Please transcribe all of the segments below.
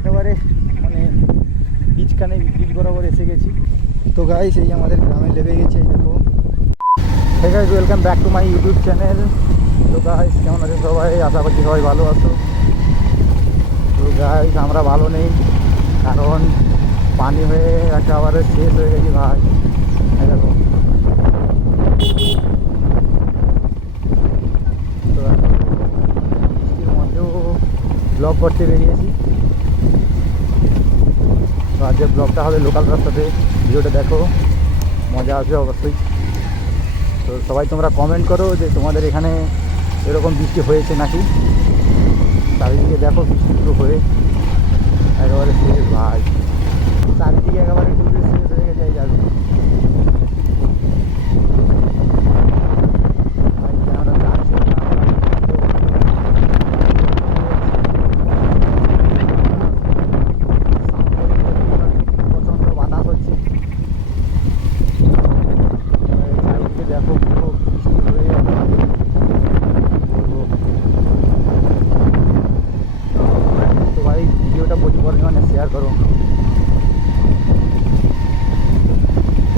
একেবারে মানে বীজ বরাবর এসে গেছি। তো গাইস এই আমাদের গ্রামে লেবে গেছে, এই দেখো। Hey guys, welcome back to my YouTube channel. তো গাইস কেমন আছে সবাই? আশা করছি সবাই ভালো আছো। তো গাইস আমরা ভালো নেই, কারণ পানি হয়ে একেবারে শেষ হয়ে গেছি ভাই। এই দেখো, তো বৃষ্টির মধ্যেও ব্লগ করতে বেরিয়েছি। তো আজকে ব্লগটা হবে লোকাল রাস্তাতে, ভিডিওটা দেখো, মজা আসবে অবশ্যই। তো সবাই তোমরা কমেন্ট করো যে তোমাদের এখানে এরকম বৃষ্টি হয়েছে নাকি। চারিদিকে দেখো বৃষ্টি পুরো হয়ে একেবারে শেষ ভাই, চারিদিকে একেবারে ডুবে শেষ হয়ে গেছে। এই যাবে প্রচণ্ড বাতাস হচ্ছে, চারিদিকে দেখো পুরো বৃষ্টি হয়ে তো ভাই ভিডিওটা প্রচুর পরিমাণে শেয়ার করো।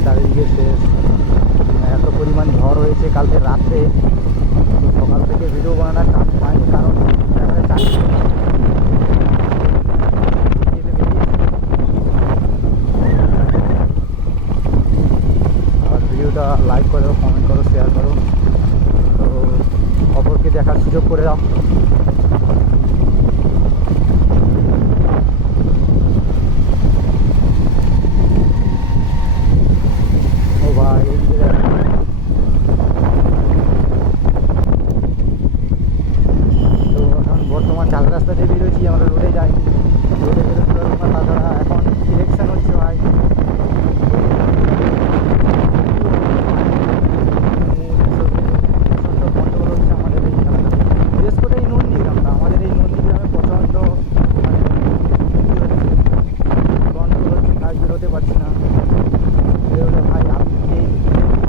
চারিদিকে শেষ, এত পরিমাণ ঝড় হয়েছে কালকে রাত্রে। তো সকাল থেকে ভিডিও বানানোর চান্স পাইনি, কারণ আর ভিডিওটা লাইক করো, কমেন্ট করো, শেয়ার করো, তো অপরকে দেখার সুযোগ করে দাও। ও ভাই এইদিকে দেখো, তো এখন বর্তমান চাল রাস্তা দিয়ে বেরোচ্ছি, আমরা রোডে যাই, রোডে বেরোতে পারবো না। তাছাড়া এখন ইলেকশন হচ্ছে ভাই, প্রচণ্ড গন্ডগোল হচ্ছে আমাদের এই গ্রামে, বিশেষ করে এই নন্দীগ্রামটা। আমাদের এই নন্দীগ্রামে প্রচণ্ড মানে গন্ডগোল হচ্ছে, কাজ বেরোতে পারছি না। বেরোলে ভাই আমি যে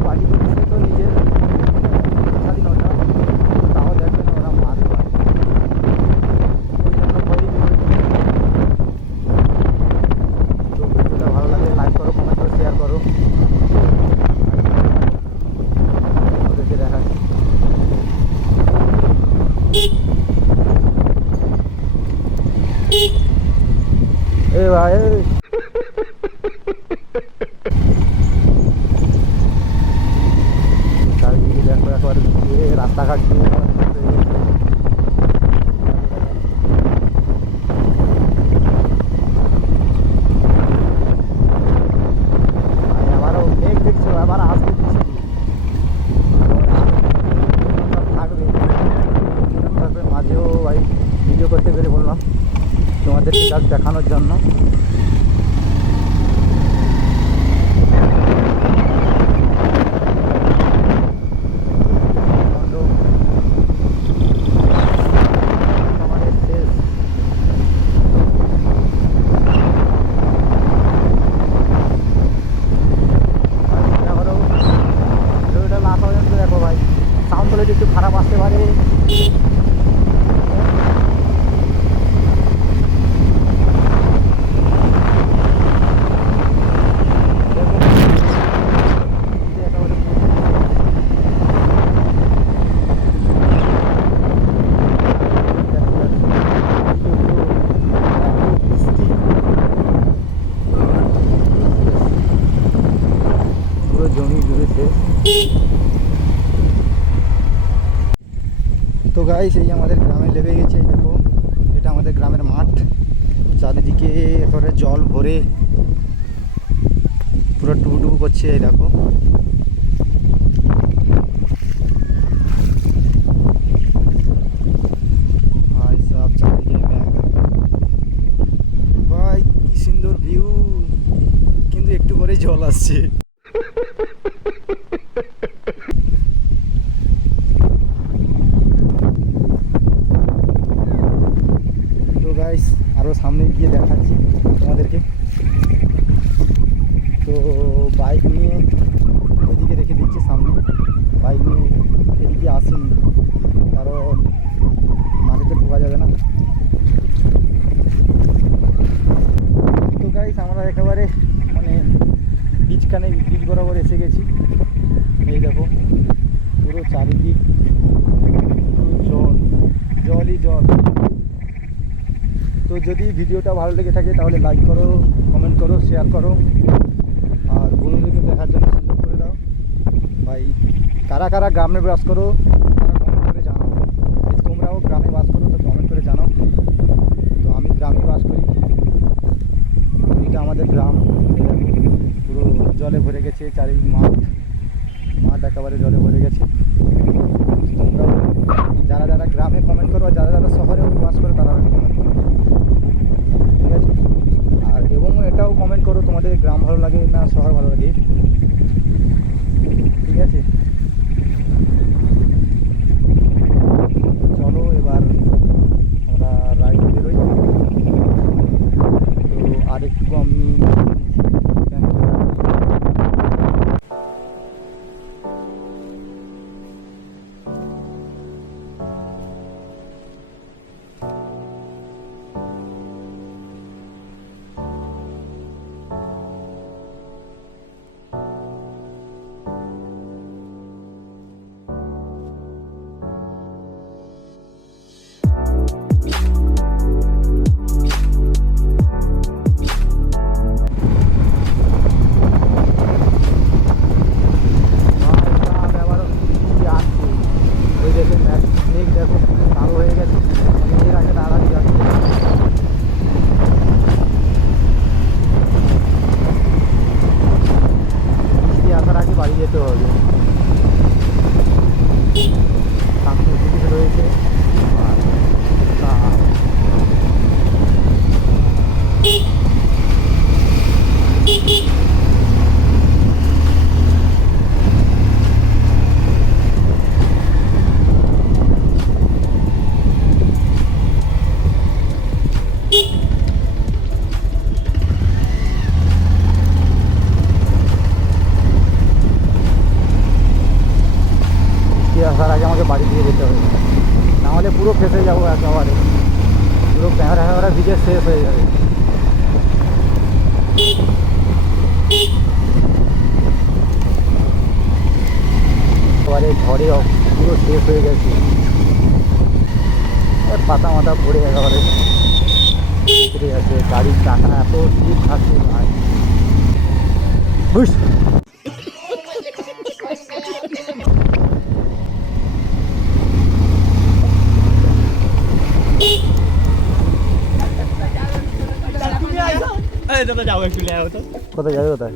পার্টি করি সে তো নিজের স্বাধীনতা, তাও দেখবেন ওরা মারবে ভাই, ওই জন্য ভয়ই বেরোচ্ছি। তো ভিডিওটা ভালো লাগলে লাইক করো, কমেন্ট করো, শেয়ার করো। ওদেরকে দেখাচ্ছি, এ ভাই চারিদিকে দেখো একবার রাস্তাঘাট দিয়ে আবারও মেঘ দেখছো, আবার আসবে বৃষ্টি, থাকবে মাঝেও ভাই ভিডিও করতে পেরে বললাম তোমাদেরকে জাস্ট দেখানোর জন্য। দেখো ভাই সাউন্ড কোয়ালিটি একটু খারাপ আসতে পারে। পুরো জমি ডুবে শেষ। তো গাইস এই আমাদের গ্রামে লেবে গেছে, এই দেখো এটা আমাদের গ্রামের মাঠ, চারিদিকে একেবারে জল ভরে পুরো টুবু করছে। এই দেখো ভাই সব চারিদিকে ম্যাঘ, ভাই কি সুন্দর ভিউ, কিন্তু একটু করে জল আসছে। তো গাইস আরও সামনে গিয়ে দেখাচ্ছি তোমাদেরকে। তো বাইক নিয়ে ওইদিকে রেখে দিচ্ছি সামনে, বাইক নিয়ে এদিকে আসিনি, কারণ মাটিতে ঢোকা যাবে না। বীজ বরাবর এসে গেছি। এই দেখো পুরো চারিদিক পুরো জলই জল। তো যদি ভিডিওটা ভালো লেগে থাকে তাহলে লাইক করো, কমেন্ট করো, শেয়ার করো, আর বন্ধুদেরকে দেখার জন্য সুযোগ করে দাও। ভাই কারা কারা গ্রামে বাস করো তারা কমেন্ট করে জানাও। তোমরাও গ্রামে বাস করো তো কমেন্ট করে জানাও। তো আমি গ্রামে বাস করি, এটা আমাদের গ্রাম। পুরো জলে ভরে গেছে, চারিদিক মাঠ একেবারে জলে ভরে গেছে। তোমরাও যারা যারা গ্রামে কমেন্ট করো, যারা যারা শহরে বাস করো তারা কমেন্ট করো, ঠিক আছে? আর এবং এটাও কমেন্ট করো তোমাদের গ্রাম ভালো লাগে না শহর ভালো লাগে, ঠিক আছে? চলো এবার আমরা রাইডে বেরোই। তো আরেকটু আমি বাড়ি যেতে হবে। সামনে ব্রিজ রয়েছে আসার আগে আমাকে বাড়ি দিয়ে যেতে হবে, নাহলে পুরো ফেসে যাবো একেবারে, পুরো ক্যামেরা ভিজে শেষ হয়ে যাবে। একেবারে ঝড়ে পুরো শেষ হয়ে গেছে, পাতা মাথা পড়ে একেবারে ফিরে গেছে। গাড়ির চাকা এত স্লিপ খাচ্ছে ভাই, বুঝ কোথায় যাবে কোথায়?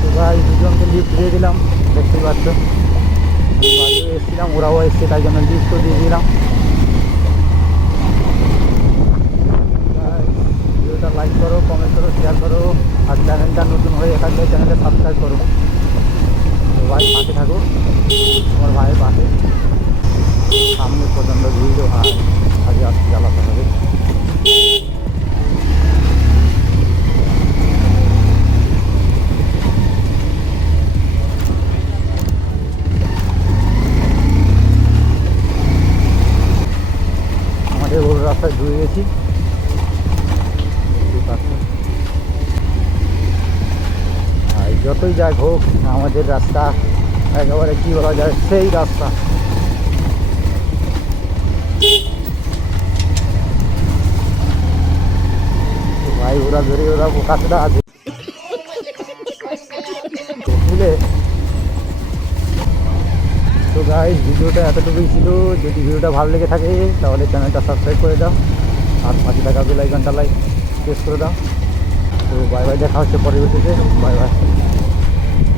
তো ভাই দুজনকে লিফট দিয়ে দিলাম, দেখতেই পাচ্ছ। বাড়িও এসেছিলাম, ওরাও এসছে, তাই জন্য লিফটও দিয়ে দিলাম। ভিডিওটা লাইক করো, কমেন্ট করো, শেয়ার করো, আর চ্যানেলটা নতুন হয়ে থাকলে চ্যানেলটা সাবস্ক্রাইব করো। তো ভাই পাশে থাকো, তোমার ভাইয়ের পাশে। সামনে পর্যন্ত ভিডিও আগে আসতে চালাতে হবে। আমাদের ওর রাস্তায় ঘুরে গেছি, আর যতই যাক হোক আমাদের রাস্তা একেবারে কি বলা যায় সেই রাস্তা। ভাই ওরা ধরে ওরা কাছটা আছে বুঝলে। তো গাইস ভিডিওটা এতটুকুই ছিল। যদি ভিডিওটা ভালো লেগে থাকে তাহলে চ্যানেলটা সাবস্ক্রাইব করে দাও, আর পাশে থাকা বেল আইকনটা প্রেস করে দাও। তো বাই বাই, দেখা হচ্ছে পরবর্তীতে। Bye bye.